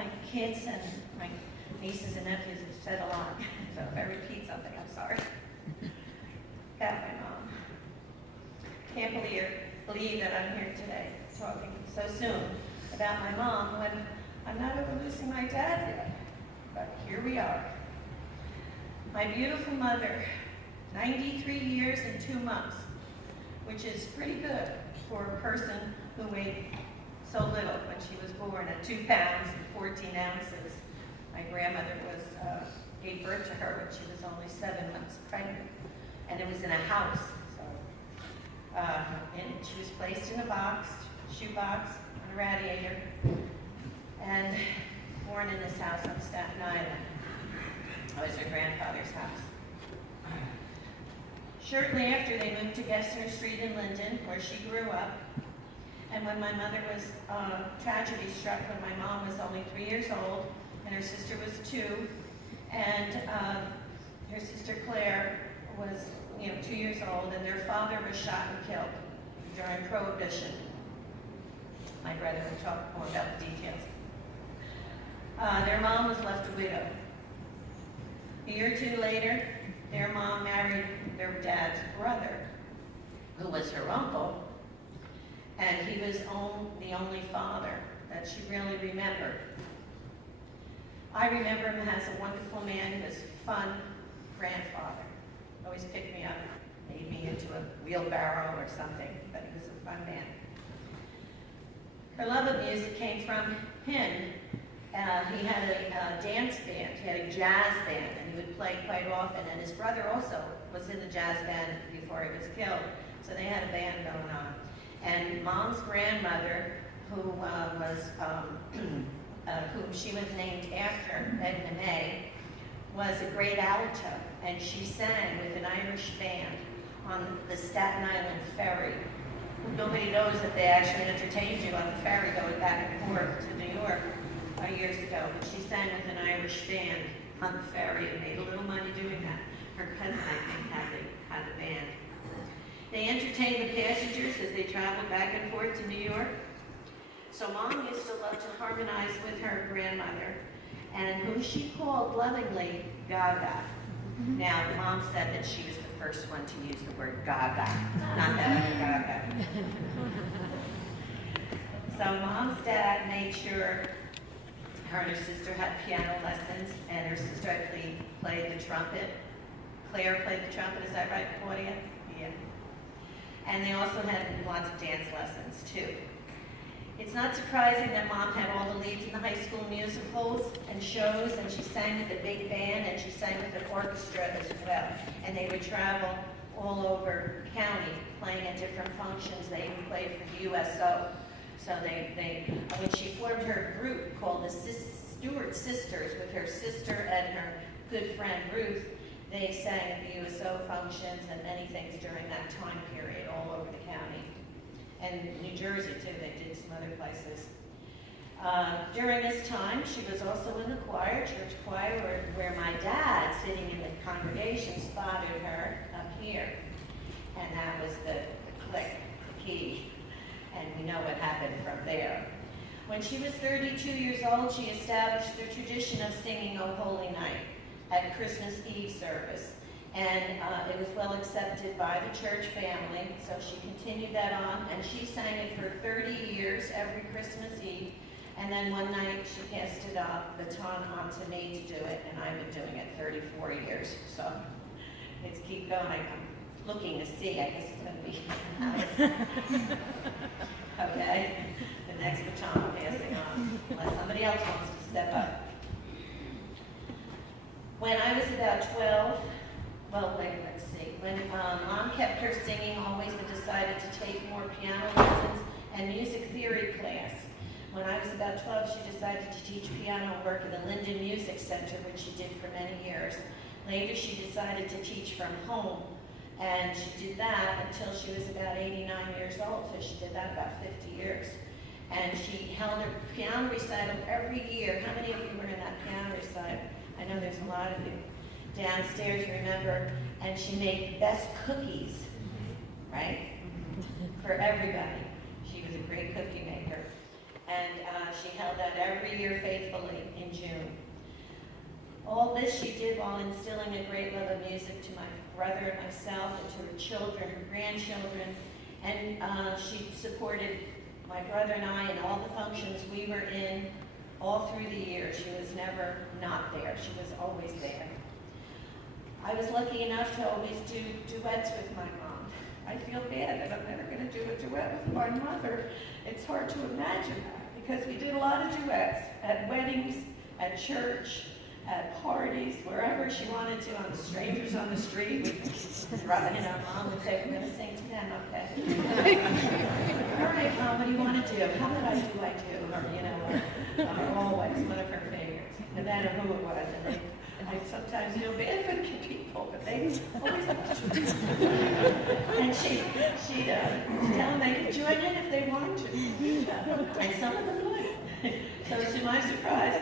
my kids and my nieces and nephews have said a lot, so if I repeat something, I'm sorry. About my mom. Can't believe that I'm here today talking so soon about my mom when I'm not over losing my dad yet, but here we are. My beautiful mother, 93 years and 2 months, which is pretty good for a person who weighed so little when she was born at 2 pounds and 14 ounces. My grandmother gave birth to her when she was only 7 months pregnant, and it was in a house. And she was placed in a shoebox on a radiator, and born in this house on Staten Island. It was her grandfather's house. Shortly after, they moved to Kastner Street in Linden, where she grew up. And when my mother was tragedy struck, when my mom was only 3 years old, and her sister was 2, and her sister Claire was 2 years old, and their father was shot and killed during Prohibition. My brother will talk more about the details. Their mom was left a widow. A year or 2 later, their mom married their dad's brother, who was her uncle, and he was the only father that she really remembered. I remember him as a wonderful man. He was a fun grandfather. Always picked me up, made me into a wheelbarrow or something, but he was a fun man. Her love of music came from him. He had a dance band, he had a jazz band, and he would play quite often, and his brother also was in the jazz band before he was killed, so they had a band going on. And Mom's grandmother, whom she was named after, Edna May, was a great alto, and she sang with an Irish band on the Staten Island ferry. Nobody knows that they actually entertained you on the ferry going back and forth to New York years ago, but she sang with an Irish band on the ferry and made a little money doing that. Her cousin, I think, had the band. They entertained the passengers as they traveled back and forth to New York. So Mom used to love to harmonize with her grandmother, and who she called lovingly Gaga. Now, Mom said that she was the first one to use the word Gaga, not that other Gaga. So Mom's dad made sure her and her sister had piano lessons, and her sister, I believe, played the trumpet. Claire played the trumpet, is that right, Claudia? Yeah. And they also had lots of dance lessons, too. It's not surprising that Mom had all the leads in the high school musicals and shows, and she sang with the big band, and she sang with an orchestra as well. And they would travel all over county, playing at different functions. They even played for the USO. So when she formed her group called the Stewart Sisters, with her sister and her good friend Ruth, they sang at the USO functions and many things during that time period all over the county. And New Jersey, too, they did some other places. During this time, she was also in the choir, church choir, where my dad, sitting in the congregation, spotted her up here. And that was the click, the key. And we know what happened from there. When she was 32 years old, she established the tradition of singing O Holy Night at Christmas Eve service. And it was well accepted by the church family, so she continued that on, and she sang it for 30 years every Christmas Eve. And then one night she passed the baton on to me to do it, and I've been doing it 34 years. So let's keep going. I'm looking to see, I guess it's going to be nice. Okay, the next baton passing on, unless somebody else wants to step up. When I was about 12, let's see. When Mom kept her singing, always I decided to take more piano lessons and music theory class. When I was about 12, she decided to teach piano work at the Linden Music Center, which she did for many years. Later, she decided to teach from home, and she did that until she was about 89 years old, so she did that about 50 years. And she held a piano recital every year. How many of you were in that piano recital? I know there's a lot of you downstairs, remember, and she made the best cookies, right, for everybody. She was a great cookie maker. and she held that every year faithfully in June. All this she did while instilling a great love of music to my brother and myself, and to her children, her grandchildren, and she supported my brother and I in all the functions we were in all through the year. She was never not there. She was always there. I was lucky enough to always do duets with my mom. I feel bad that I'm never going to do a duet with my mother. It's hard to imagine that, because we did a lot of duets at weddings, at church, at parties, wherever she wanted to, on the strangers on the street. Mom would say, we're going to sing to them, okay? All right, Mom, what do you want to do? How did I do? Or, always one of her favorites, no matter who it was. And I sometimes feel bad for the people, but they always loved her. And she'd tell them they could join in if they wanted to. And some of them would. So to my surprise,